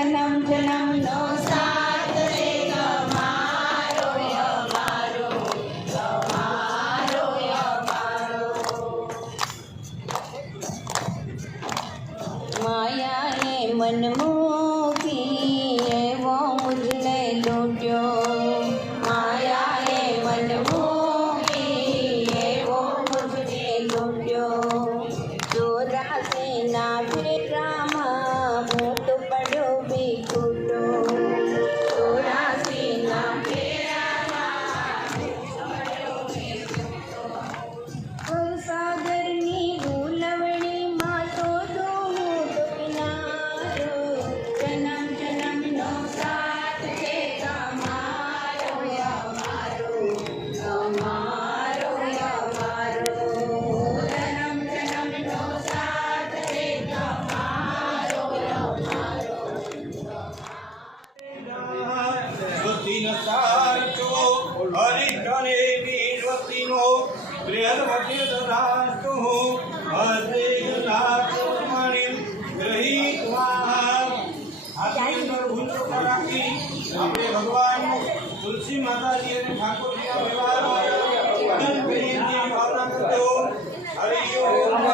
जन्म जन्म नो साथ रे अमारो अमारो अमारो अमारो। माया ने मन मूकी एवो मुझने लूट्यो, माया ने मन मूकी एवो मुझने लूट्यो। ચોરાસી ના ફેરામાં હું તો પડ્યો બેખૂટો, ચોરાસી ના ફેરામાં સાગરની ભૂલવણીમાં શોધો હું તો કિનારો, જન્મ જન્મનો સાથ છે તમારો અમારો અમારો અમારો। भगवान तुलसी माता जी ने ठाकुर जी का व्यवहार भावना करते हो। हरि ओम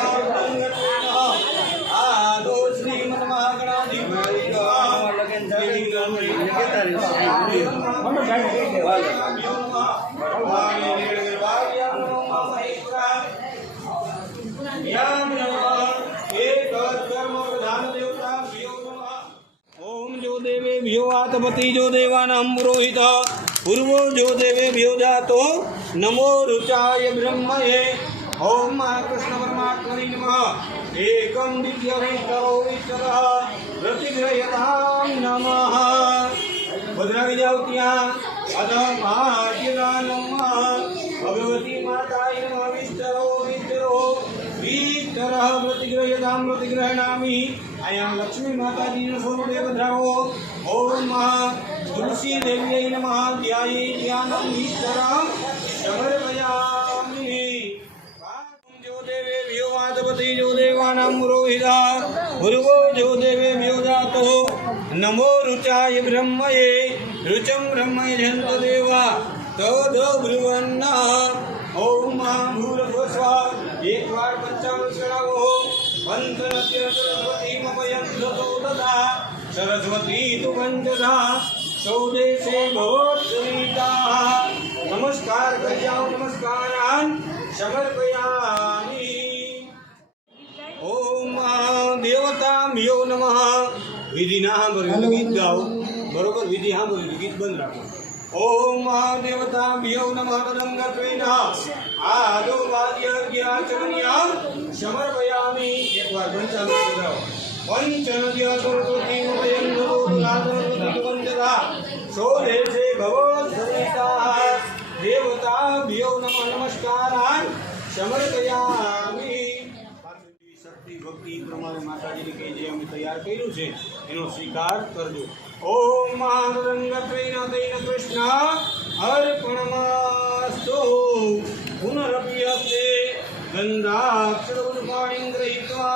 आदो श्रीमद महागणाधिपति भ्यो आतपति जो देवानां पुरोहित पूर्वो जो देवे भ्यो जातो नमो रुचाय ब्रह्मये। ओम महाकृष्ण परमात्मने नमः। एकं दिव्यविष्टरो विष्टरः प्रतिग्रह्यतां नमः। भद्रावी जाओ ત્યાં अधमाज्ञा नमः। भगवती माताय नमः। विष्टरो विष्टरो विष्टरः प्रतिग्रह्यतां प्रतिग्रहणामि। अयं लक्ष्मी माताजी स्वरूपे पधरावो। ओम तुलसी देव्यै नमः। ध्याये ध्यानं ईश्वरं समर्पयामि। जो देवे भ्यो मातपति जो देवानां पुरोहितः पूर्वो जो देवे भ्यो जातो नमो रुचाय ब्रह्मये। रुचं ब्रह्मये जन्त देवा तद ब्रुवन्नः। ओम भूर्भुवस्वः। एक बार पंचामृत चढ़ावो। पंचनस्य सरस्वतीमपयं दतो ददा सरस्वती तु पंचधा सौदेशे भवत्सविताः। नमस्कार कर जाओ। नमस्कारान् समर्पयामि। ओम देवताभ्यो नमः। विधि ना सांभळ्યું ગીત ગાઓ બરોબર। વિધિ સાંભળ્યું ગીત બંધ રાખો। ओम देवताभ्यो नमः। तदंगत्वेन आदो वाद्यार्घ्याचमनीयं समर्पयामि। एक बार पंचामृत चढ़ाओ। पंचनद्या सरस्वतीमपयं ददोदुराधनवन्दिता सौदेशे भवत्सविताः। देवताभ्यो नमः। नमस्कारान् समर्पयामि। शक्ति भक्ति प्रमाणे माताजीने के जे अमे तैयार कर्યું છે એનો સ્વીકાર કરજો। ओम महारंगत्वेन तेन कृष्ण अर्पणमस्तु। पुनरप्यस्ते गन्धाक्षरपुष्पाणिं गृहीत्वा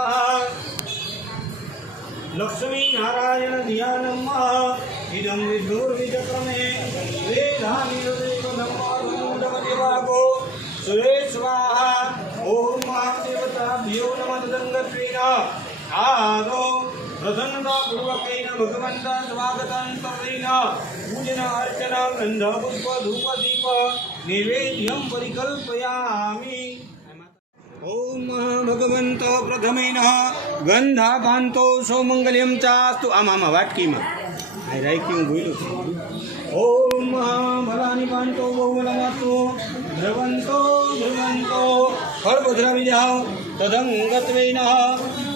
लक्ष्मी नारायण ध्यानम् इदं विष्णुर्विचक्रमे वेदानिर्देवधर्मार्गो सुरेश्वाहा। ओम देवताभ्यो नमः। तदंगत्वेन आदो प्रसन्नतापूर्वकेन भगवन्तः स्वागतं कर्तेन पूजन अर्चना गन्ध पुष्प धूप दीप नैवेद्यं परिकल्पयामि। ओम भगवन्त प्रथमेन गन्धापान्तो सौमङ्गल्यं चास्तु। आमा वाटकीમાં આ રાઈકી હું ભૂલ્યું છું। ओम भलानि पान्तो बहुबलमस्तु। ध्रुवन्तो ध्रुवन्तो फल पधरावी जाओ। तदंगत्वेन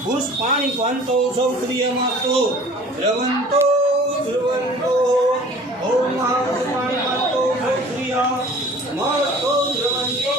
पुष्पाणि पान्तो सौक्रियमस्तु। ध्रुवन्तो ध्रुवन्तो ओम पुष्पाणि पान्तो सौक्रियमस्तु। ध्रुवन्तो ध्रुवन्तो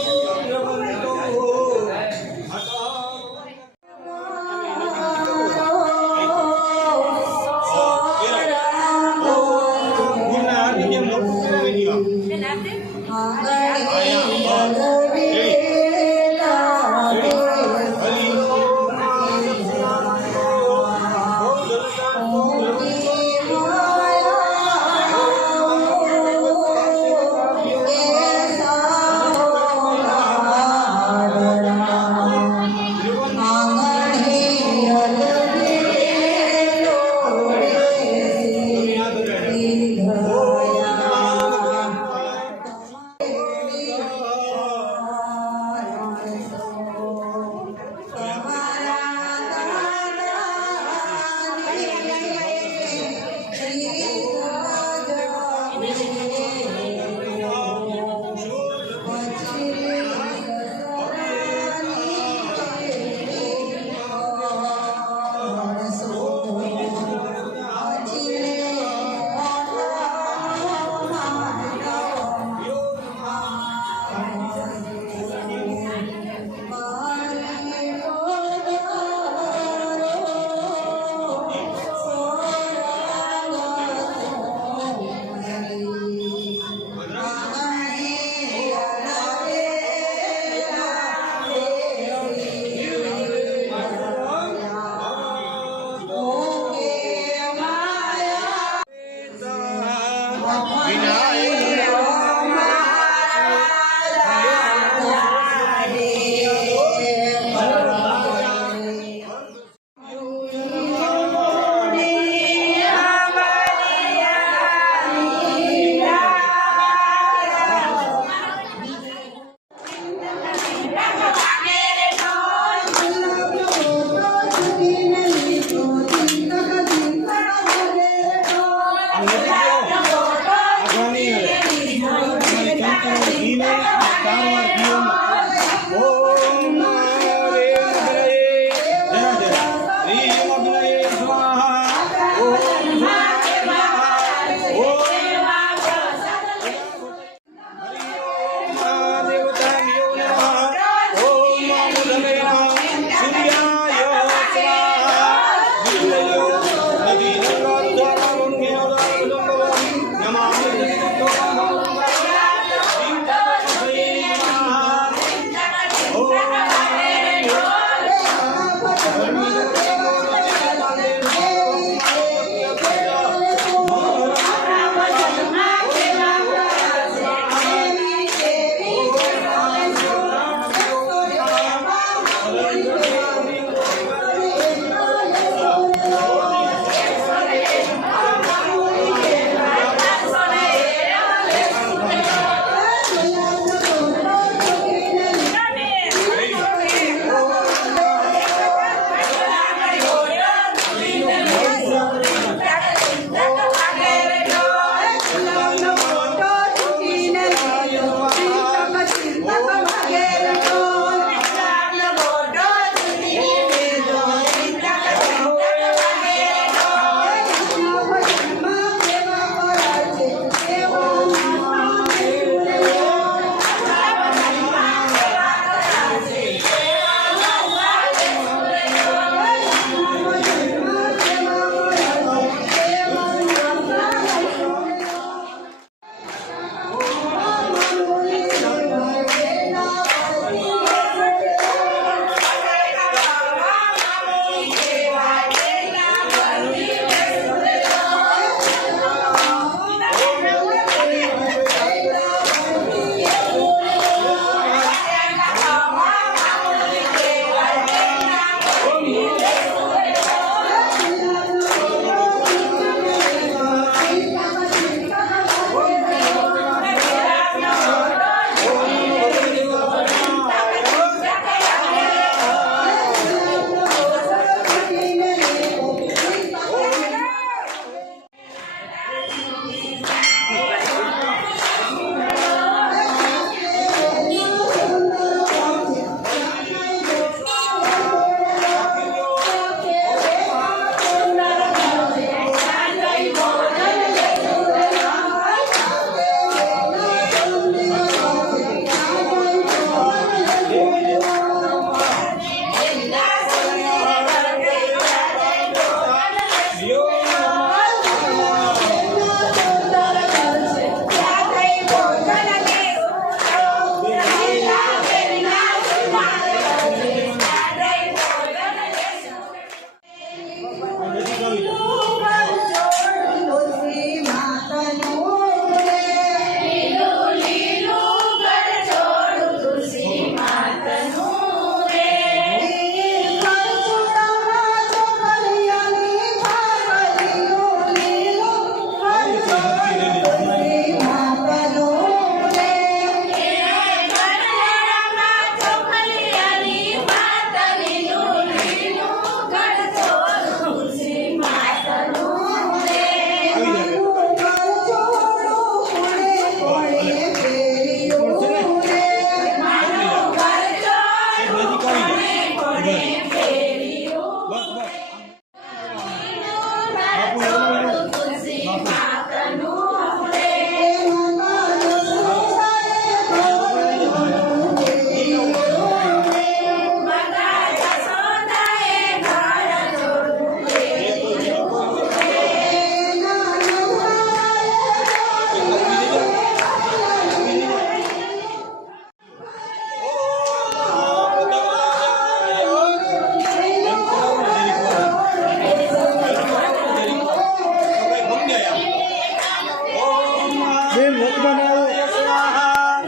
બેન મુખ બનાવો. સ્વાહા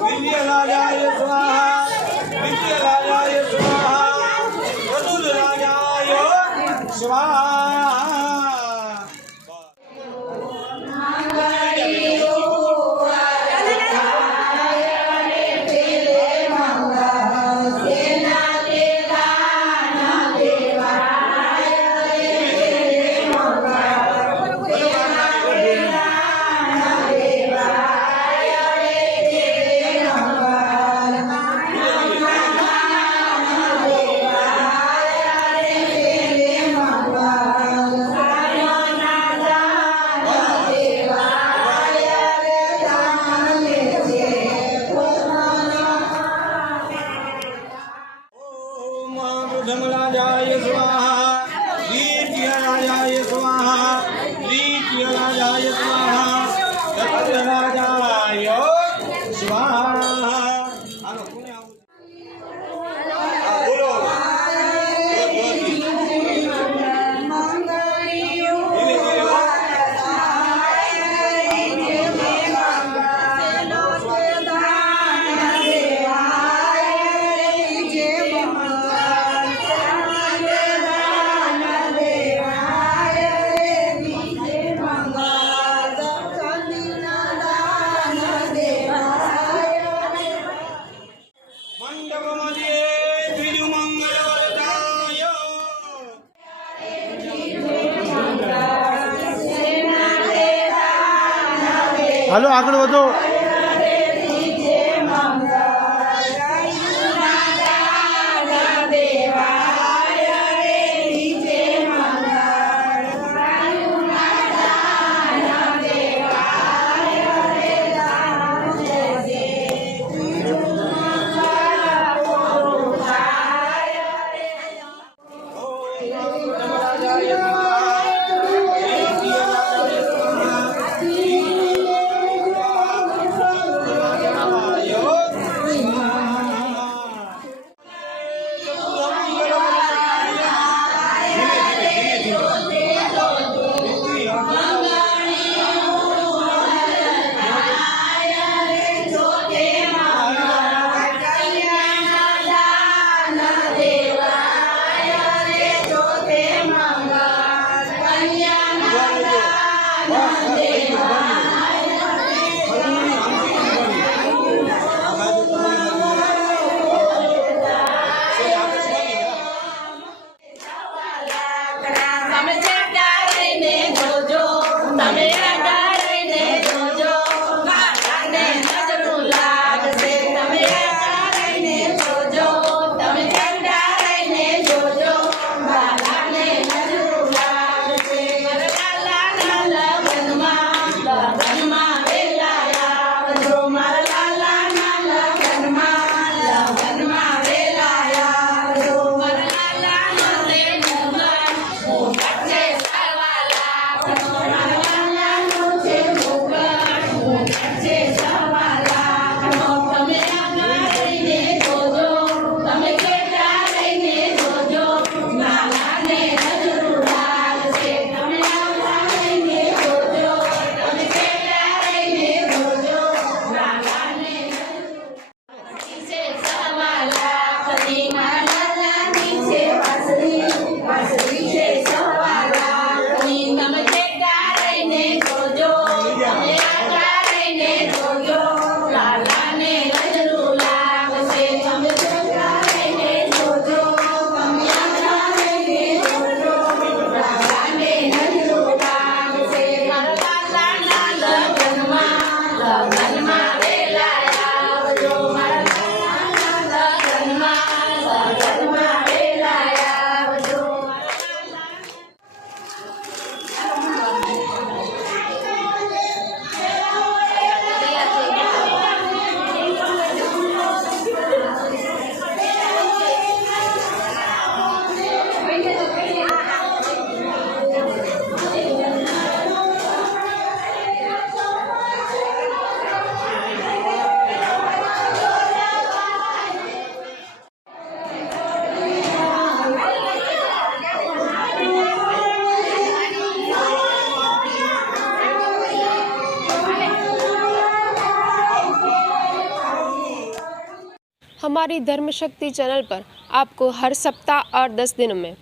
વિદ્યરાજાય સ્વાહા વિદ્યરાજાય સ્વાહા વસુરાજાય સ્વાહા. धर्मराजाय स्वाहा रीत्यराजाय स्वाहा रीत्यराजाय स्वाहा धर्मराजाय स्वाहा. हालो कोने आવું? હા બોલો. હાલો આગળ વધો. हमारी धर्म शक्ति चैनल पर आपको हर सप्ताह और 10 दिनों में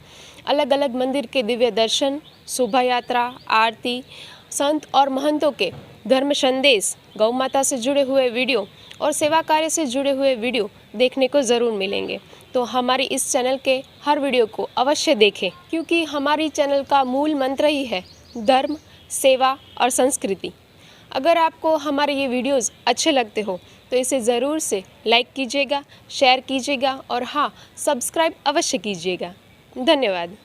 अलग अलग मंदिर के दिव्य दर्शन, शोभा यात्रा, आरती, संत और महंतों के धर्म संदेश, गौ माता से जुड़े हुए वीडियो और सेवा कार्य से जुड़े हुए वीडियो देखने को ज़रूर मिलेंगे। तो हमारी इस चैनल के हर वीडियो को अवश्य देखें, क्योंकि हमारी चैनल का मूल मंत्र ही है धर्म, सेवा और संस्कृति। अगर आपको हमारे ये वीडियोस अच्छे लगते हो तो इसे ज़रूर से लाइक कीजिएगा, शेयर कीजिएगा और हाँ, सब्सक्राइब अवश्य कीजिएगा। धन्यवाद।